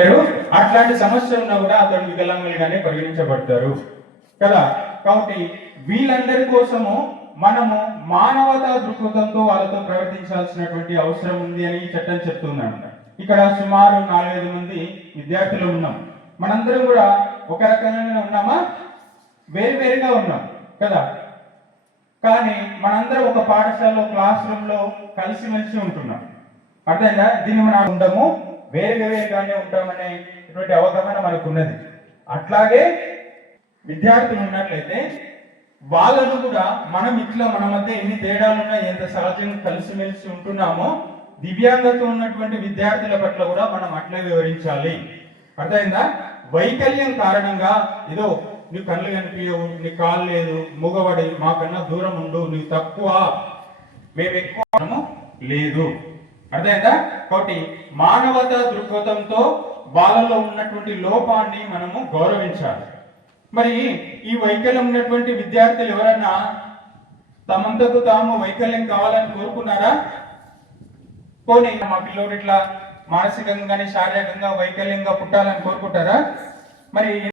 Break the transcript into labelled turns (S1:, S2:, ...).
S1: అట్లాంటి సమస్య ఉన్నా కూడా అతడు వికలాంగులుగానే పరిగణించబడతారు. కదా? కాబట్టి వీళ్ళందరి కోసము మనము మానవతా దృక్పథంతో వాళ్ళతో ప్రవర్తించాల్సినటువంటి అవసరం ఉంది అని ఈ చట్టం చెప్తుందంట ఇక్కడ సుమారు నాలుగైదు మంది విద్యార్థులు ఉన్నాం. మనందరం కూడా ఒక రకంగానే ఉన్నామా? వేరు వేరుగా ఉన్నాం. కదా? కానీ మనందరం ఒక పాఠశాలలో క్లాస్ రూమ్లో కలిసిమెలిసి ఉంటున్నాం. అర్థమైందా? దీన్ని మనం ఉండము వేరు వేరుగానే ఉంటామనేటువంటి అవగాహన మనకున్నది. అట్లాగే విద్యార్థులు ఉన్నట్లయితే వాళ్ళను కూడా మనం ఇట్లా మన మధ్య ఎన్ని తేడాలు ఉన్నా ఎంత సహజంగా కలిసిమెలిసి ఉంటున్నామో దివ్యాంగత ఉన్నటువంటి విద్యార్థుల పట్ల కూడా మనం అట్లే వివరించాలి. అర్థమైందా? వైకల్యం కారణంగా ఏదో నీ కళ్ళు కనిపించవు నీ కాలు లేదు మూగబడి మాకన్నా దూరం ఉండు నీకు తక్కువ మేము ఎక్కువ లేదు. అర్థమైందా? కాబట్టి మానవత దృక్పథంతో వాళ్ళలో ఉన్నటువంటి లోపాన్ని మనము గౌరవించాలి. మరి ఈ వైకల్యం ఉన్నటువంటి విద్యార్థులు ఎవరన్నా తమంతకు తాము వైకల్యం కావాలని కోరుకున్నారా? పోనీ మా పిల్లోడు ఇట్లా మానసికంగా కానీ శారీరకంగా వైకల్యంగా పుట్టాలని కోరుకుంటారా? మరి